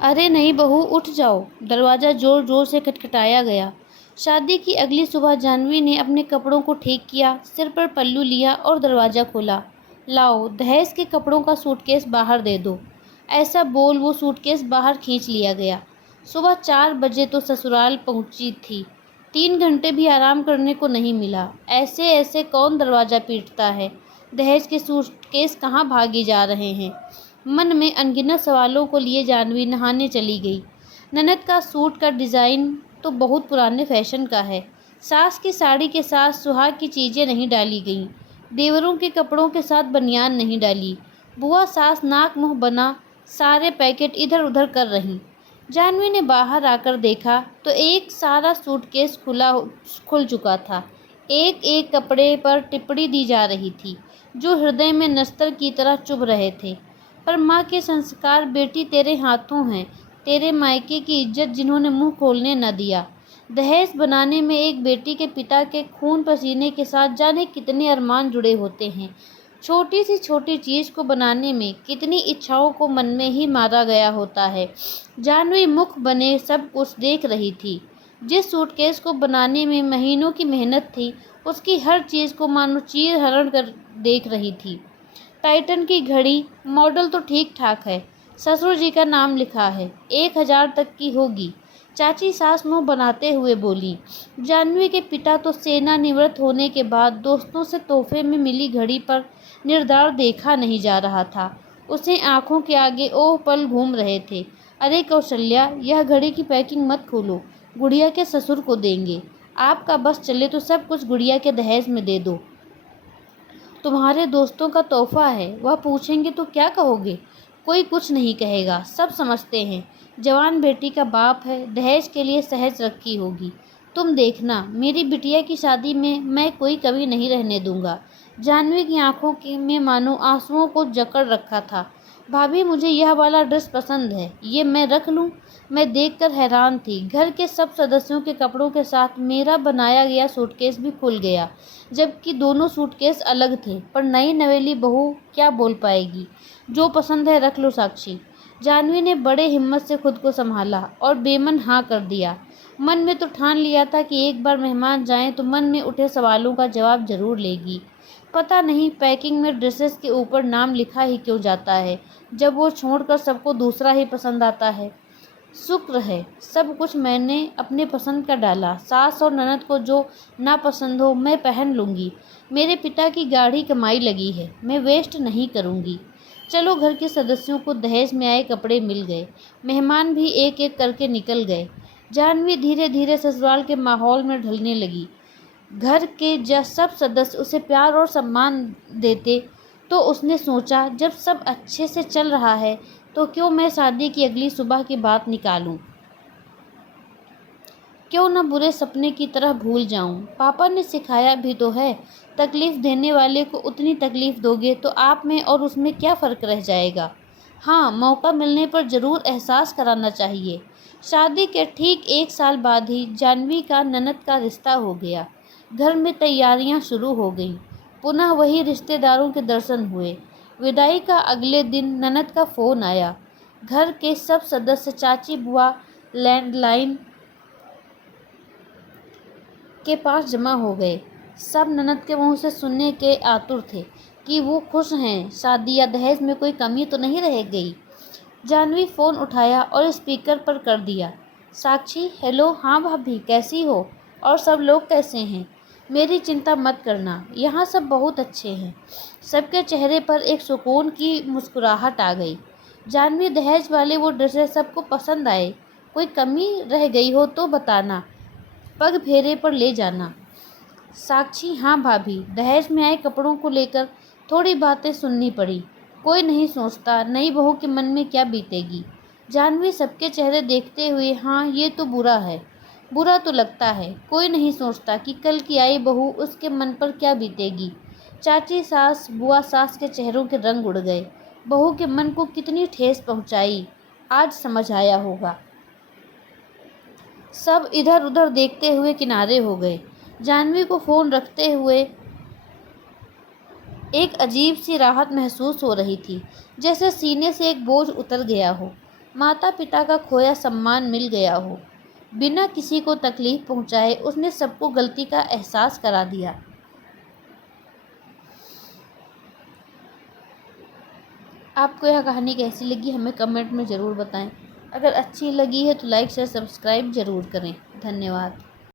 अरे नहीं बहू, उठ जाओ। दरवाज़ा ज़ोर ज़ोर से खटखटाया गया। शादी की अगली सुबह जाह्नवी ने अपने कपड़ों को ठीक किया, सिर पर पल्लू लिया और दरवाज़ा खोला। लाओ, दहेज के कपड़ों का सूटकेस बाहर दे दो। ऐसा बोल वो सूटकेस बाहर खींच लिया गया। सुबह 4 बजे तो ससुराल पहुंची थी। 3 घंटे भी आराम करने को नहीं मिला। ऐसे ऐसे कौन दरवाज़ा पीटता है? दहेज के सूटकेस कहाँ भागे जा रहे हैं? मन में अनगिनत सवालों को लिए जाह्नवी नहाने चली गई। ननद का सूट का डिज़ाइन तो बहुत पुराने फैशन का है। सास की साड़ी के साथ सुहाग की चीज़ें नहीं डाली गईं। देवरों के कपड़ों के साथ बनियान नहीं डाली। बुआ सास नाक मुँह बना सारे पैकेट इधर उधर कर रहीं। जाह्नवी ने बाहर आकर देखा तो एक सारा सूटकेस खुल चुका था। एक एक कपड़े पर टिप्पणी दी जा रही थी, जो हृदय में नस्तर की तरह चुभ रहे थे। पर माँ के संस्कार बेटी तेरे हाथों हैं, तेरे मायके की इज्जत जिन्होंने मुंह खोलने न दिया। दहेज बनाने में एक बेटी के पिता के खून पसीने के साथ जाने कितने अरमान जुड़े होते हैं। छोटी सी छोटी चीज़ को बनाने में कितनी इच्छाओं को मन में ही मारा गया होता है। जाह्नवी मुख बने सब कुछ देख रही थी। जिस सूटकेस को बनाने में महीनों की मेहनत थी, उसकी हर चीज़ को मानो चीर हरण कर देख रही थी। टाइटन की घड़ी मॉडल तो ठीक ठाक है, ससुर जी का नाम लिखा है, 1000 तक की होगी। चाची सास मुंह बनाते हुए बोली। जाह्नवी के पिता तो सेना निवृत्त होने के बाद दोस्तों से तोहफे में मिली घड़ी पर निर्धार देखा नहीं जा रहा था। उसे आंखों के आगे ओह पल घूम रहे थे। अरे कौशल्या, यह घड़ी की पैकिंग मत खोलो, गुड़िया के ससुर को देंगे। आपका बस चले तो सब कुछ गुड़िया के दहेज में दे दो। तुम्हारे दोस्तों का तोहफा है, वह पूछेंगे तो क्या कहोगे? कोई कुछ नहीं कहेगा, सब समझते हैं। जवान बेटी का बाप है, दहेज के लिए सहज रखी होगी। तुम देखना, मेरी बिटिया की शादी में मैं कोई कमी नहीं रहने दूंगा। जाह्नवी की आंखों में मानो आंसुओं को जकड़ रखा था। भाभी, मुझे यह वाला ड्रेस पसंद है, ये मैं रख लूं? मैं देखकर हैरान थी। घर के सब सदस्यों के कपड़ों के साथ मेरा बनाया गया सूटकेस भी खुल गया, जबकि दोनों सूटकेस अलग थे। पर नई नवेली बहू क्या बोल पाएगी? जो पसंद है रख लो साक्षी। जाह्नवी ने बड़े हिम्मत से खुद को संभाला और बेमन हाँ कर दिया। मन में तो ठान लिया था कि एक बार मेहमान जाएं तो मन में उठे सवालों का जवाब जरूर लेगी। पता नहीं पैकिंग में ड्रेसेस के ऊपर नाम लिखा ही क्यों जाता है, जब वो छोड़कर सबको दूसरा ही पसंद आता है। शुक्र है सब कुछ मैंने अपने पसंद का डाला। सास और ननद को जो नापसंद हो मैं पहन लूँगी। मेरे पिता की गाढ़ी कमाई लगी है, मैं वेस्ट नहीं करूँगी। चलो, घर के सदस्यों को दहेज में आए कपड़े मिल गए। मेहमान भी एक एक करके निकल गए। जाह्नवी धीरे धीरे ससुराल के माहौल में ढलने लगी। घर के सब सदस्य उसे प्यार और सम्मान देते। तो उसने सोचा, जब सब अच्छे से चल रहा है तो क्यों मैं शादी की अगली सुबह की बात निकालूं? क्यों न बुरे सपने की तरह भूल जाऊं? पापा ने सिखाया भी तो है, तकलीफ देने वाले को उतनी तकलीफ दोगे तो आप में और उसमें क्या फ़र्क रह जाएगा? हाँ, मौका मिलने पर ज़रूर एहसास कराना चाहिए। शादी के ठीक 1 साल बाद ही जाह्नवी का ननद का रिश्ता हो गया। घर में तैयारियां शुरू हो गईं। पुनः वही रिश्तेदारों के दर्शन हुए। विदाई का अगले दिन ननद का फ़ोन आया। घर के सब सदस्य, चाची बुआ लैंडलाइन के पास जमा हो गए। सब ननद के मुंह से सुनने के आतुर थे कि वो खुश हैं, शादी या दहेज में कोई कमी तो नहीं रह गई। जाह्नवी फ़ोन उठाया और स्पीकर पर कर दिया। साक्षी, हेलो। हाँ भाभी, कैसी हो? और सब लोग कैसे हैं? मेरी चिंता मत करना, यहाँ सब बहुत अच्छे हैं। सबके चेहरे पर एक सुकून की मुस्कुराहट आ गई। जाह्नवी, दहेज वाले वो ड्रेसेस सबको पसंद आए? कोई कमी रह गई हो तो बताना, पग फेरे पर ले जाना। साक्षी, हाँ भाभी, दहेज में आए कपड़ों को लेकर थोड़ी बातें सुननी पड़ी। कोई नहीं सोचता नई बहू के मन में क्या बीतेगी। जाह्नवी सबके चेहरे देखते हुए, हाँ ये तो बुरा है, बुरा तो लगता है। कोई नहीं सोचता कि कल की आई बहू उसके मन पर क्या बीतेगी। चाची सास, बुआ सास के चेहरों के रंग उड़ गए। बहू के मन को कितनी ठेस पहुंचाई, आज समझ आया होगा। सब इधर उधर देखते हुए किनारे हो गए। जाह्नवी को फ़ोन रखते हुए एक अजीब सी राहत महसूस हो रही थी, जैसे सीने से एक बोझ उतर गया हो। माता पिता का खोया सम्मान मिल गया हो। बिना किसी को तकलीफ पहुंचाए उसने सबको गलती का एहसास करा दिया। आपको यह कहानी कैसी लगी हमें कमेंट में ज़रूर बताएं। अगर अच्छी लगी है तो लाइक शेयर सब्सक्राइब ज़रूर करें। धन्यवाद।